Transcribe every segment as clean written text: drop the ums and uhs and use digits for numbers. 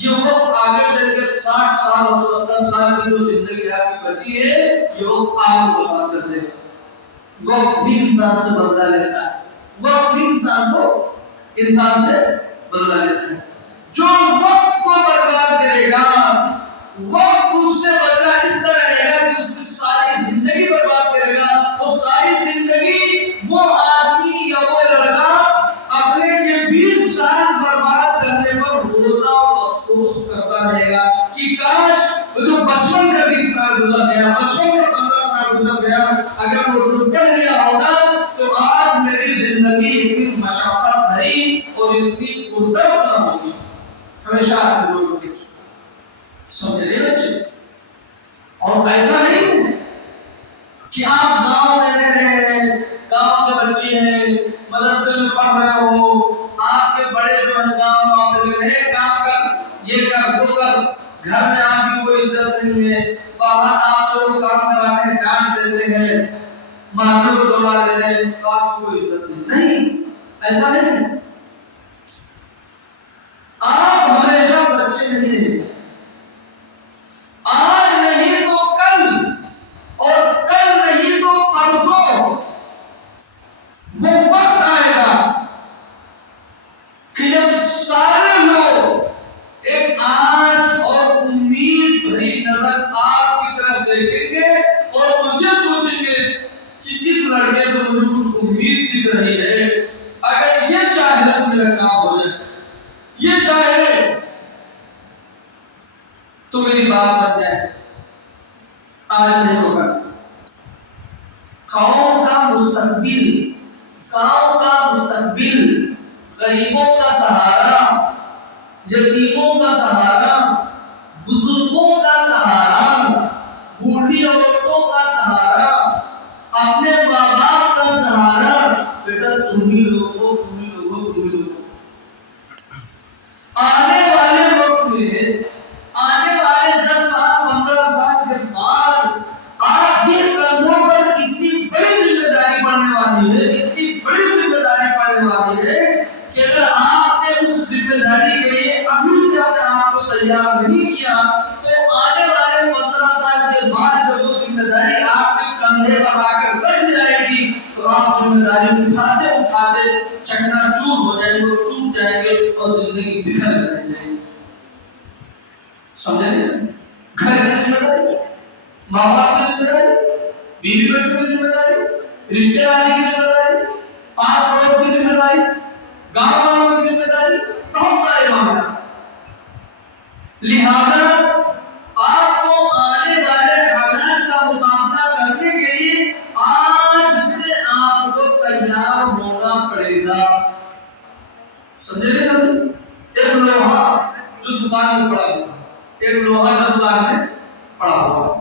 یہ وقت آگے چل کے 60 سال اور 70 سال کی جو زندگی آپ کی بچی ہے یہ وقت آپ کو برباد کر دے گا۔ وقت بھی انسان سے بدلہ لیتا ہے، وقت بھی انسان سے بدلہ لیتا ہے۔ جو وقت کو برباد کرے گا وقت اس سے بدلہ اس طرح لے گا کہ اس کی ساری زندگی برباد کرے گا۔ وہ ساری زندگی وہ آدمی یا وہ لڑکا اپنے یہ 20 سال برباد کرنے پر روتا اور افسوس کرتا رہے گا کہ کاش جو بچپن کا 20 سال گزر گیا، بچپن کا 15 سال گزر گیا، اگر وہ شروع کر لیا ہوتا تو آج میری زندگی اتنی مشقت بھری اور اتنی پردرد نہ ہوگی۔ ہمیشہ آپ لوگوں کو سمجھ رہے بچے؟ اور ایسا نہیں ہے کہ آپ گاؤں میں رہ رہے ہیں، گاؤں کے بچے ہیں، مدرسے میں پڑھ رہے ہو، آپ کے بڑے جو ہیں گاؤں میں رہے کام کر، یہ کر وہ کر، گھر میں آپ کی کوئی عزت نہیں ہے، باہر آپ سے وہ کام کراتے ہیں ڈانٹ دیتے ہیں، مارنے کو بلا دیتے ہیں، تو آپ کی کوئی عزت نہیں۔ ایسا نہیں ہے، آپ ہمیشہ بچے نہیں ہیں۔ آج نہیں تو کل اور کل نہیں تو پرسوں وہ وقت آئے گا کہ جب سارے لوگ ایک آس اور امید بھری نظر آپ کی طرف دیکھیں گے اور وہ یہ سوچیں گے کہ اس لڑکے سے مجھے کچھ امید دکھ رہی ہے، اگر یہ چاہے تو میرا کام ہو جائے، یہ چاہے تو میری بات بن جائے۔ آج نہیں ہوگا۔ قوم کا مستقبل، قوم کا مستقبل، غریبوں کا سہارا، یتیموں کا سہارا، بزرگوں کا سہارا، بوڑھی عورتوں کا سہارا، اپنے ماں باپ کا سہارا بیٹا تم ہی لوگو، تم ہی لوگو، تم ہی لوگو۔ آنے والے وقت میں، آنے والے 10 سال 15 سال کے بعد آپ کے کندھوں پر اتنی بڑی ذمہ داری پڑنے والی ہے، اتنی بڑی ذمہ داری پڑنے والی ہے کہ اگر آپ نے اس ذمہ داری کے لیے ابھی سے اپنے آپ کو تیار نہیں کیا تو آنے والے 15 سال کے بعد جب وہ ذمہ داری آپ کے کندھے پر آ کر بیٹھ جائے گی تو آپ ذمہ داری اٹھاتے اٹھاتے چکنا چور ہو جائیں گے، ٹوٹ جائیں گے اور زندگی بکھر رہ جائے گی۔ سمجھے نہیں سمجھے؟ گھر کی ذمہ داری، ماں باپ کی ذمہ داری، بیوی بچوں کی ذمہ داری، رشتے داری کی ذمہ داری، پاس پڑوس کی ذمہ داری، گاؤں والوں کی ذمہ داری، بہت سارے معاملات۔ لہذا آپ کو آنے والے حالات کا مقابلہ کرنے کے لیے آج سے آپ کو تیار ہونا پڑے گا۔ سمجھے نہیں سمجھے؟ ایک لوہا جو دکان میں پڑا ہوا، ایک لوہا جو دکان میں پڑا ہوا،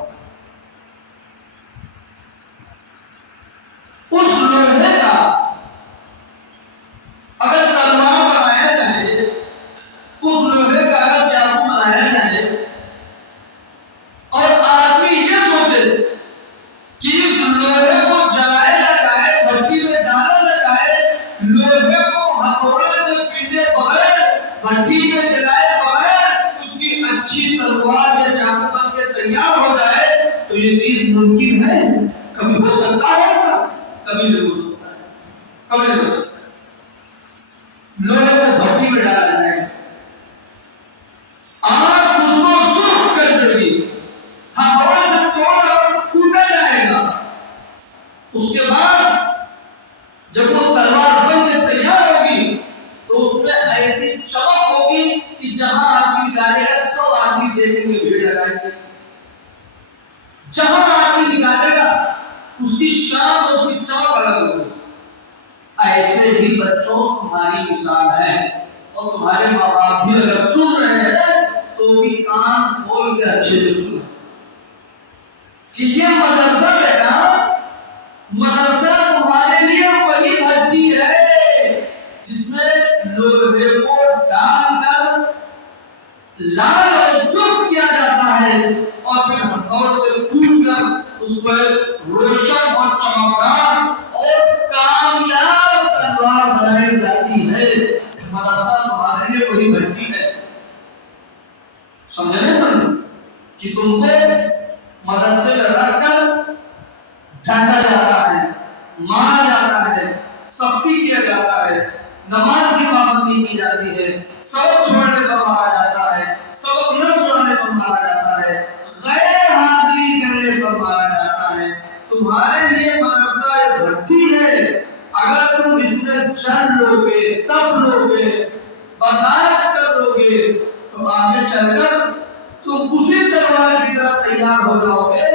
اس لوہے کا اگر تلوار بنایا جائے، اس لوہے کا اگر چاقو بنایا جائے اور آدمی یہ سوچے کہ اس لوہے کو جلائے نہ جائے، بھٹی میں ڈالا نہ جائے، لوہے کو ہتھوڑے سے پیٹے بغیر، بھٹی میں جلائے بغیر اس کی اچھی تلوار یا چاقو بن کے تیار ہو جائے تو یہ چیز ممکن ہے؟ کبھی ہو سکتا ہے ایسا؟ کبھی نہیں ہو سکتا ہے، کبھی نہیں ہو سکتا ہے۔ لوہے کو بھٹی میں ڈالا جائے، آگ اس کو سرخ کر دے گی، ہتھوڑے سے توڑا اور کوٹا جائے گا، اس کے بعد جب وہ تلوار بن کے تیار ہوگی تو اس میں ایسی چمک ہوگی کہ جہاں آدمی نکالے گا سب آدمی دیکھیں گے، بھیڑ لگائیں گے۔ جہاں آدمی نکالے گا اس کی شان اور اس کی چمک الگ ہوگی۔ ایسے ہی بچوں تمہاری مثال ہے، اور تمہارے ماں باپ بھی اگر سن رہے ہیں تو بھی کان کھول کے اچھے سے سنو کہ یہ مدرسہ بیٹا، مدرسہ تمہارے لیے وہی بھٹی ہے جس میں لوہے کو ڈال کر لال اور سرخ کیا جاتا ہے اور پھر ہتھوڑے سے کوٹ کر اس پر روشن اور چمکدار اور کامیاب تلوار بنائی جاتی ہے۔ مدرسہ تمہارے لیے وہی بھٹی ہے۔ کہ تم کو مدرسے میں رکھ کر ڈانٹا جاتا ہے، مارا جاتا ہے، سختی کیا جاتا ہے، نماز کی پابندی کی جاتی ہے، سبق چھوڑنے پر مارا جاتا ہے، سبق نہ چھوڑنے پر مارا جاتا ہے، غیر حاضری کرنے پر مارا جاتا ہے. تمہارے لیے مدرسہ ایک بھٹی ہے، اگر تم اس میں چڑھ لو گے، تب لو گے، برداشت کر لو گے، تو آگے چل کر تم اسی تلوار کی طرح تیار ہو جاؤ گے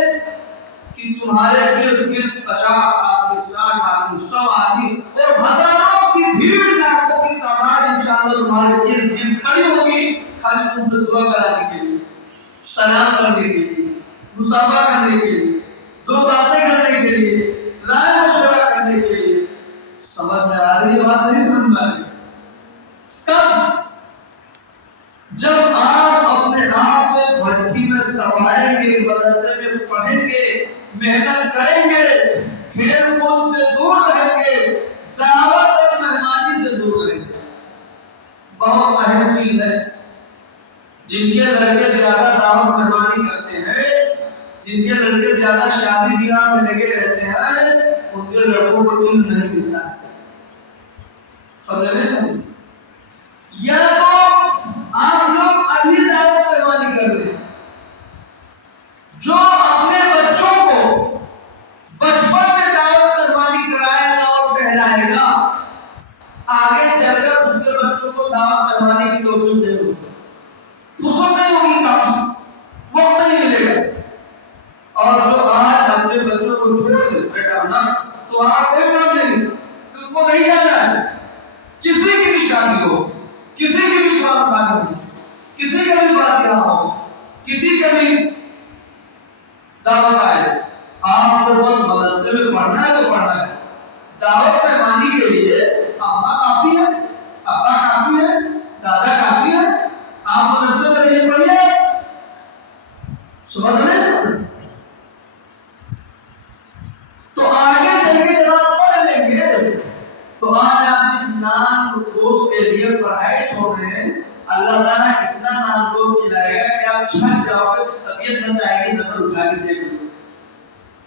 کہ تمہارے گرد گرد 50 آدمی، 60 آدمی، 100 آدمی اور ہزاروں کی بھیڑ، لاکھوں کی تعداد انشاءاللہ تمہارے گرد گرد کھڑی ہوگی، خالی تم سے دعا کرانے کے لیے، سلام کرنے کے لیے، مصافحہ کرنے کے لیے، دو باتیں کرنے کے لیے، رائے مشورہ کرنے کے لیے. سمجھ میں آ رہی ہے بات؟ نہیں سمجھ میں آ رہی؟ کب؟ جب آپ اپنے آپ کو بھٹی میں دبائیں گے، مدرسے میں پڑھیں گے، محنت کریں گے، کھیل کود سے دور رہیں گے، دعوت اور مہمانی سے دور رہیں گے. بہت اہم چیز ہے. جن کے لڑکے زیادہ دعوت مہمانی کرتے ہیں، جن کے لڑکے زیادہ شادی بیاہ میں لگے رہتے ہیں، ان کے لڑکوں کو دل نہیں ملتا ہے. سمجھنے سمجھ یا تو آپ لوگ ابھی دعوت مہمانی کر رہے ہیں، جو اپنے بچوں کو بچپن میں دعوت مہمانی کرائے گا اور پہلائے گا، آگے چل کر اس کے بچوں کو دعوت مہمانی کی توفیق نہیں ہوگی، فرصت نہیں ہوگی، کام سے وقت نہیں ملے گا. اور جو آج اپنے بچوں کو چھوڑ دے بیٹا نہ تو آپ کوئی کام نہیں، تم کو نہیں جانا ہے. کسی کی بھی شادی ہو، کسی کی بھی قرآن خوانی ہو، کسی کا بھی فاتحہ ہو، کسی کا بھی دعوت آئے، آپ کو بس مدرسے میں پڑھنا ہے تو پڑھنا ہے. دعوت مہمانی کے لیے اماں کافی ہے، ابا کافی ہے، دادا کافی ہے. آپ مدرسے میں رہیے، پڑھیے. سمجھ رہے ہیں؟ تو آگے چل کے جب آپ پڑھ لیں گے تو آج آپ جس نام گوشت کے لیے پڑھائی چھوڑ رہے ہیں، اللہ تعالیٰ اتنا نام گوشت کھلائے گا کہ آپ چھت جاؤ گے، طبیعت نہ چاہے گی، نظر اٹھا کے دیکھ لو.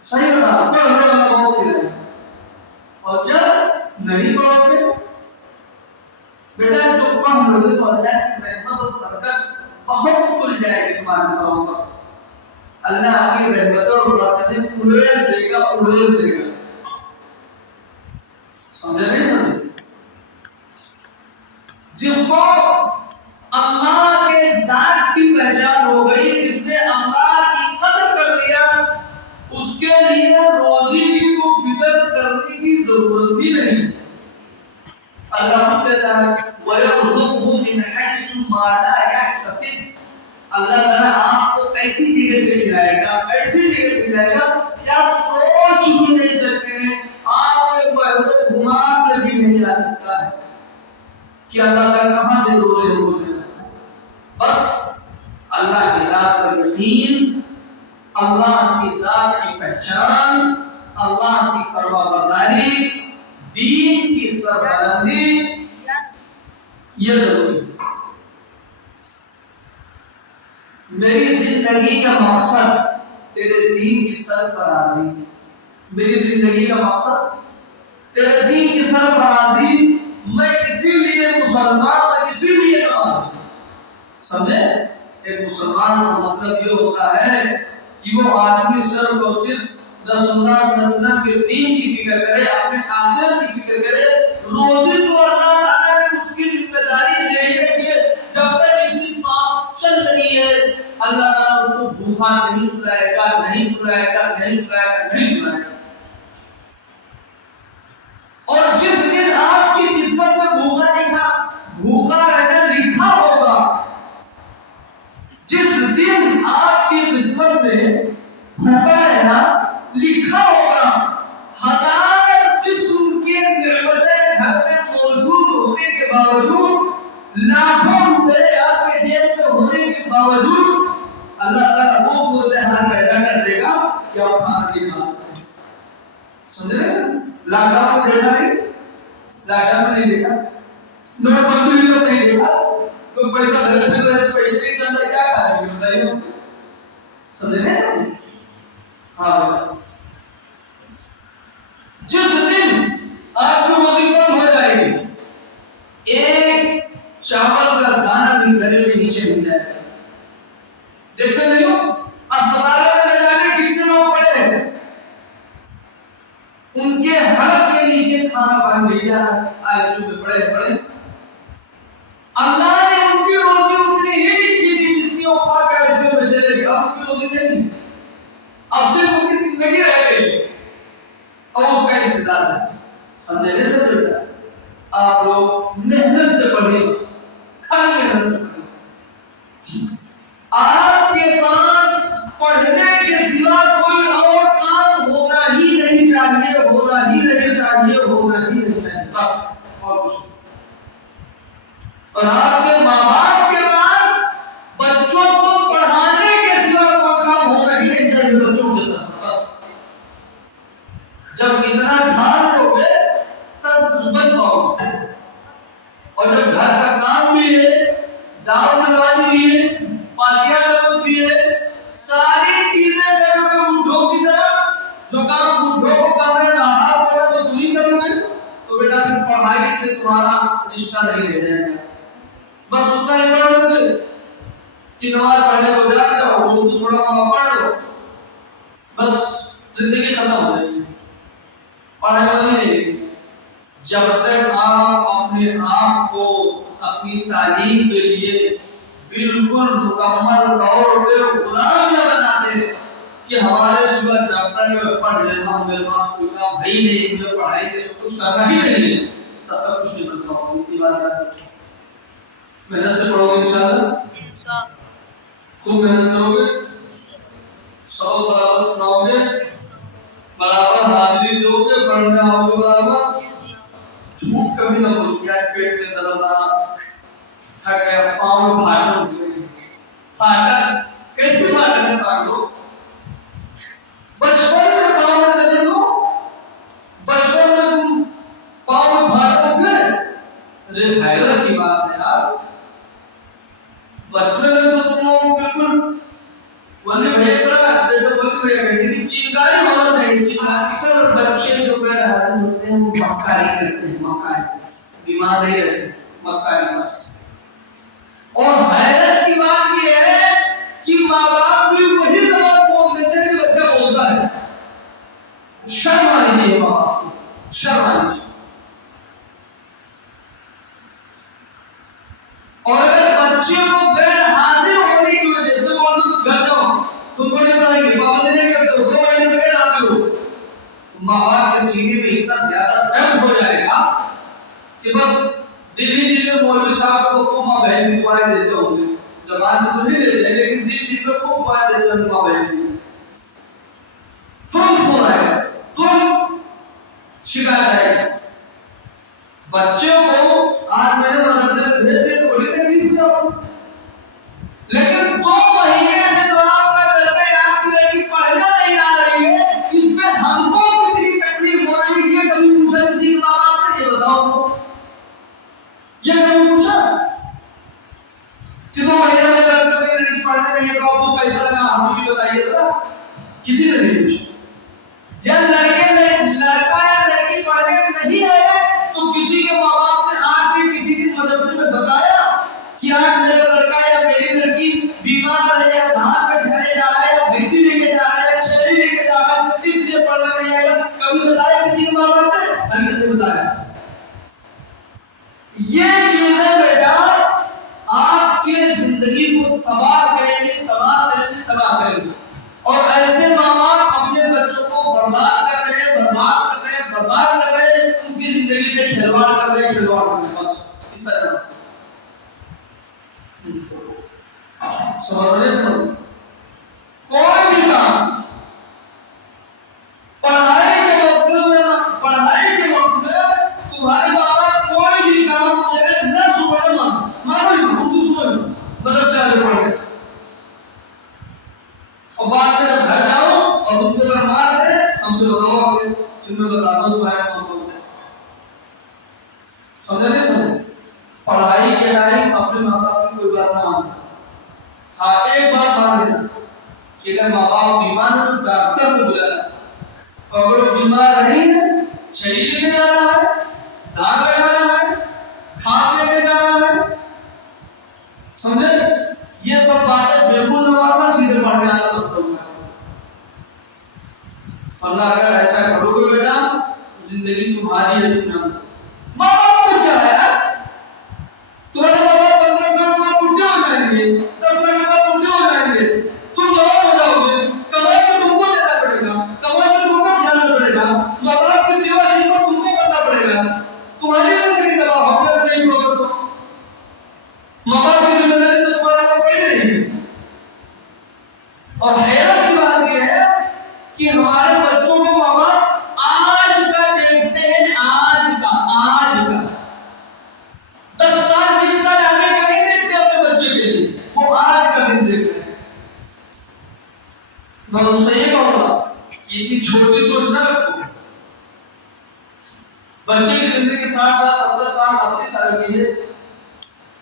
صحیح بتا پڑھ لو، اللہ بہت کھلائے گا. اور جب نہیں پڑھو گے بیٹا، جو پڑھ لو گے تو اللہ کی رحمت اور برکت بہت کھل جائے گی تمہارے سامنے پر. اللہ آپ کی رحمت اور برکتیں اڑیل دے گا، اڑیل دے گا. سمجھے نہیں؟ جس کو اللہ کے ذات کی پہچان ہو گئی، جس نے اللہ کی قدر کر لیا، اس کے لیے روزی کی تو فکر کرنے کی ضرورت ہی نہیں. اللہ کہتا ہے وَيَرْزُقْهُ مِنْ حَيْثُ مَا لَا يَحْتَسِبُ. اللہ تعالیٰ آپ کو ایسی جگہ سے کھلائے گا، ایسی جگہ سے کھلائے گا کہ آپ سوچ بھی نہیں سکتے ہیں. آپ کے بہت گمان میں بھی نہیں آ سکتا ہے کہ اللہ تعالیٰ کہاں سے روزے ہو دے گا. بس اللہ کی ذات پر یقین، اللہ کی ذات کی پہچان، اللہ کی فرما برداری، دین کی سربلندی، یہ ضروری ہے. میری زندگی کا مقصد تیرے دین کی سرفرازی، میری زندگی کا مقصد تیرے دین کی سرفرازی. میں اسی لیے مسلمان، میں اسی لیے نمازی. سمجھے؟ ایک مسلمان کا مطلب یہ ہوتا ہے کہ وہ آدمی صرف اور صرف رسول اللہ صلی اللہ علیہ وسلم کے دین کی فکر کرے، اپنے آخرت کی فکر کرے. روزی تو اللہ تعالیٰ نے اس کی ذمہ داری یہی ہے کہ جب تک اس کی سانس چل رہی ہے اللہ تعالیٰ اس کو بھوکا نہیں سلائے گا، نہیں سلائے گا، نہیں سلائے گا، نہیں سلائے گا. اور جس دن آپ کی قسمت میں بھوکا رہنا لکھا ہوگا، جس دن آپ کی قسمت میں بھوکا رہنا لکھا ہوگا، ہزار قسم کی نعمتیں گھر میں موجود ہونے کے باوجود، لاکھوں روپے آپ کے جیب میں ہونے کے باوجود، اللہ تعالیٰ وہ صورتحال پیدا کر دے گا کہ آپ کھانا نہیں کھا سکتے. سمجھ رہے ہیں؟ لاک ڈاؤن کو دیکھا نہیں، لاک ڈاؤن میں نہیں دیکھا، نوٹ بندی بھی تو نہیں دیکھا. تو پیسہ گھر میں پیسے نہیں چل رہا، کیا کھا رہے ہیں بتائیے؟ سمجھے نہیں سمجھے؟ ہاں، جس دن آپ کی روزی بند ہو جائے گی، ایک چاول کا دانہ بھی گلے کے نیچے مل جائے گا۔ دیکھتے نہیں ہو اسپتالوں میں لے جانے کتنے لوگ پڑے ہیں، ان کے حلق کے نیچے کھانا پانی نہیں جا رہا، آئی سی یو میں پڑے۔ اللہ نے ان کی روزی اتنی ہی لکھی تھی جتنی اوقات کا آئی سی یو میں چلے گی، اب ان کی روزی نہیں، اب صرف ان کی زندگی رہ گئی اور اس کا انتظار ہے۔ سمجھنے سے بیٹا آپ لوگ محنت سے پڑھیے، بس خالی محنت سے پڑھیے۔ آپ کے پاس پڑھنے کے سوا کوئی اور کام ہونا ہی نہیں چاہیے، ہونا ہی نہیں چاہیے، ہونا ہی نہیں چاہیے، بس اور کچھ نہیں۔ اور آپ کے ماں باپ کے پاس بچوں کو پڑھانے کے سوا کوئی کام ہونا ہی نہیں چاہیے بچوں کے ساتھ، بس۔ جب اتنا ڈھال لو گے تب کچھ بن پاؤ گے، اور جب گھر کا کام بھی ہے، دعوت نوازی بھی ہے، پارٹیاں لوگ بھی ہے، ساری چیزیں کرو گے بڈھوں کی طرح، جو کام بڈھوں کو کرنا ہے ماں باپ کرنا تو تم ہی کرو گے، تو بیٹا پھر پڑھائی سے تمہارا رشتہ نہیں لے جائے گا۔ بس اتنا ہی پڑھ لو گے کہ نماز پڑھنے کو جا رہے ہو، اردو تھوڑا بہت پڑھ لو، بس زندگی ختم ہو جائے گی، پڑھائی والی نہیں۔ جب تک آپ اپنے آپ کو اپنی تعلیم کے لیے بالکل مکمل طور پہ غلام نہ بناتے کہ ہمارے سوا جب تک میں پڑھ لیتا ہوں میرے پاس کوئی کام ہے ہی نہیں، مجھے پڑھائی کے سب کچھ کرنا ہی نہیں، تب تک کچھ نہیں بن پاؤ گے۔ محنت سے پڑھو گے انشاءاللہ، خوب محنت کرو گے، سب برابر سناؤ گے، برابر حاضری دو گے، پڑھنے آؤ گے برابر، جھوٹ کبھی نہ بولو کہ پیٹ میں درد رہا، تھک گیا، پاؤں بھاری ہو گئے۔ پھاٹک کیسے پھاٹک ہے پاگلو؟ بچپن میں پاؤں میں درد ہو، بچپن میں تم پاؤں بھاری ہو گئے، ارے حیرت کی بات ہے یار، بچپن میں تو تم لوگ بالکل ولی بھائی طرح جیسے ولی بھائی کہتے ہیں چنگاری ہونا چاہیے۔ اکثر بچے جو غیر حاضر ہوتے ہیں وہ مکاری کرتے ہیں، مکاری، بیمار نہیں رہتے، مکاری بس۔ اور حیرت کی بات یہ ہے کہ ماں باپ بھی وہی زبان بول دیتے ہیں کہ بچہ بولتا ہے۔ شرم آنی چاہیے ماں باپ کو، شرم آنی چاہیے۔ اور اگر بچے کو غیر حاضر ہونے کی وجہ سے بول دو تو گھر جاؤ، تم کو نہیں پڑھائیں گے، پابندی نہیں کرتے ہو، 2 مہینے تک آتے ہو، ماں باپ کے سینے میں اتنا زیادہ درد ہو جائے گا کہ بس دل میں مولوی صاحب کو خوب ماں بہن کی دعائیں دیتے ہوں گے، زبان میں تو نہیں دیتے لیکن دل میں خوب دعائیں دیتے ہوں گے ماں بہن کی۔ ترنت فون آئے گا، ترنت شکایت آئے گا۔ بچوں کو آج میں نے مدرسے میں بھیج دیا، تھوڑی تکلیف ہو، لیکن 2 مہینے سے جو آپ کا لڑکا یا آپ کی لڑکی پڑھنے نہیں آ رہی ہے، اس میں ہم کو کتنی تکلیف ہو رہی ہے، یہ کبھی پوچھا کسی ماں باپ نے؟ یہ بتاؤ، یہ کبھی پوچھا کہ 2 مہینے میں لڑکا کی لڑکی پڑھنے نہیں ہے تو آپ کو پیسہ لگا؟ ہم مجھے بتائیے ذرا، کسی نے نہیں پوچھا۔ یا لڑکا یا لڑکی پڑھنے نہیں ہے تو کسی کے ماں باپ نے آ کے کسی دن مدرسے میں بتایا کہ آج میرا لڑکا یا میری لڑکی بیمار ہے، یا دھان پہ ڈھنے جا رہا ہے، یا بھینسی لے کے جا رہا ہے، یا چھیلی لے کے جا رہا ہے، اس لیے پڑھنا نہیں آئے گا؟ کبھی بتایا کسی کے ماں باپ نے؟ ہرگز نہیں بتایا۔ یہ چیزیں بیٹا آپ کے زندگی کو تباہ کریں گے، تباہ کریں گے، تباہ کریں گے۔ اور ایسے ماں باپ اپنے بچوں کو برباد کر رہے ہیں، برباد کر رہے ہیں، برباد کر رہے ہیں، ان کی زندگی سے کھلواڑ کر رہے ہیں، کھلواڑ کر رہے ہیں، بس اتنا۔ کوئی بھی کام پڑھائی کے وقت میں تمہارے ماں باپ کوئی بھی کام کرے نہ سنو، مانو ہی اردو سنو، مدرسے والے پڑھ گئے، اور بعد میں جب گھر جاؤ اور تم کو اگر مار دے ہم سے بتاؤ کہ تم میں بتاتا ہوں تمہارے ماں باپ نے سمجھا نہیں سمجھا؟ پڑھائی کے لائق اپنے ماں باپ کی کوئی بات نہ ماننا۔ ہاں ایک بات مان لینا، کہ اگر ماں باپ بیمار ہو تو ڈاکٹر کو بلانا، اور اگر وہ بیمار نہیں ہے چھڑی لے کے جانا ہے، دھاگا جانا ہے، کھاد لے کے جانا ہے، سمجھے؟ یہ سب باتیں بالکل نہ ماننا، سیدھے پڑھنے آنا بس کرنا ہے۔ ورنہ اگر ایسا کرو گے بیٹا زندگی تمہاری ہے دنیا میں۔ ماں باپ کو کیا ہے یار؟ تمہارے ماں باپ 15 سال کے بعد بڈھے ہو جائیں گے، 10 سال کے بعد بڈھے ہو جائیں گے، تم جوان ہو جاؤ گے، کمائی تو تم کو دینا پڑے گا، کمائی تو تم کو کھانا پڑے گا، ماں باپ کی سیوا خدمت تم کو کرنا پڑے گا، تمہاری زندگی تباہ ہو جائے نہیں ہوگا تو ماں باپ کی ذمہ داری تو تمہارے اوپر پڑی رہے گی۔ اور حیرت کی بات یہ ہے کہ ہمارے بچوں کو ماں باپ آج کا دیکھتے ہیں، آج کا 10 سال 20 سال آگے کا نہیں دیکھتے اپنے بچے کے لیے، وہ آج کا دن دیکھ رہے ہیں۔ میں ان سے یہ کہوں گا کہ اتنی چھوٹی سوچ نہ رکھو۔ بچے کی زندگی 60 سال 70 سال 80 سال کی ہے،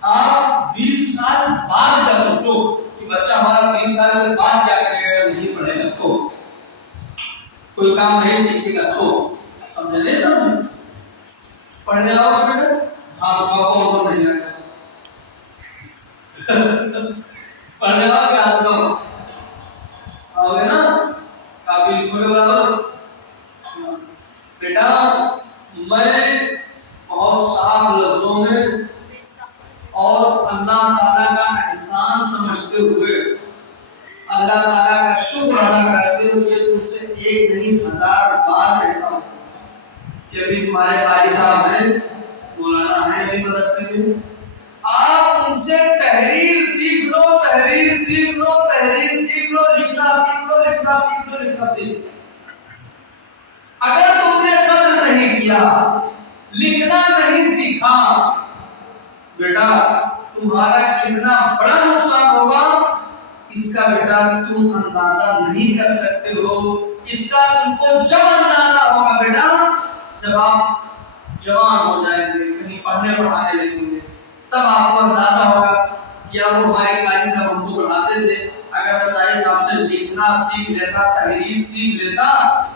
آپ 20 سال بعد کا سوچو کہ بچہ ہمارا 20 سال کے بعد کیا کرے گا، نہیں پڑھے گا تو کوئی کام نہیں سیکھے گا تو، سمجھے نہیں سمجھے؟ پڑھنے آؤ گے بیٹا، ہاں پاپا تو نہیں آئے گا، پڑھنے آؤ گے ہاتھ پاؤ آؤ گے نا، کافی لکھو گے برابر۔ بیٹا میں بہت صاف لفظوں میں اور اللہ تعالیٰ کا احسان سمجھتے ہوئے، اللہ تعالیٰ کا شکر ادا کرتے ہوئے تم سے 1 نہیں 1000 بار کہتا ہوں کہ ابھی تمہارے قاری صاحب ہیں، مولانا ہیں ابھی مدرسے میں، آپ ان سے تحریر سیکھ لو، تحریر سیکھ لو، تحریر سیکھ لو، لکھنا سیکھ لو، لکھنا سیکھ لو، لکھنا سیکھ لو۔ اگر تم نے قدر نہیں کیا، لکھنا نہیں سیکھا، بیٹا تمہارا کتنا بڑا نقصان ہوگا اس کا بیٹا تم اندازہ نہیں کر سکتے ہو۔ اس کا تم کو جب اندازہ ہوگا بیٹا جب آپ جوان ہو جائیں گے، کہیں پڑھنے پڑھانے لگیں گے، تب آپ کو اندازہ ہوگا کہ اب ہمارے قاری صاحب ہم کو پڑھاتے تھے، اگر میں قاری صاحب سے لکھنا سیکھ لیتا، تحریر سیکھ لیتا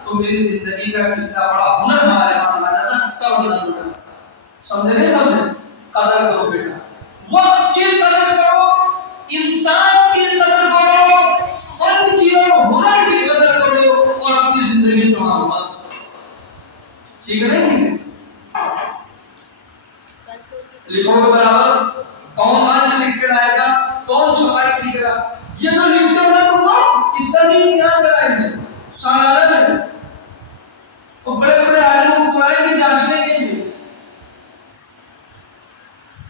تو میری زندگی کا کتنا بڑا ہنر ہمارے پاس آ جاتا، تب اندازہ ہوگا۔ سمجھے نہیں سمجھے؟ قدر کرو بیٹا، وقت کی قدر کرو، انسان کی قدر کرو، فن کی اور ہنر کی قدر کرو، اور اپنی زندگی سنوارو بس۔ ٹھیک ہے نا؟ ٹھیک ہے، لکھو گے برابر، کون آج لکھ کے لائے گا، کون چھپائی سیکھے گا، یہ تو لکھتے ہونا تم کو اس کا نہیں دھیان کرائیں گے، سالانہ ہے، اور بڑے بڑے عالموں کو آئیں گے جانچنے کے لیے،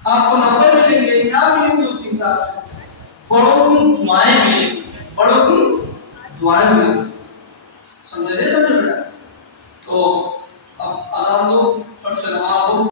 آپ کو نمبر ملیں گے، انعام ملیں گے، اس حساب سے بڑوں کی دعائیں ملیں گی، بڑوں کی دعائیں ملیں گی۔ سمجھے نہیں سمجھے بیٹا؟ تو اب اذان دو، فٹ سے نماز ہو۔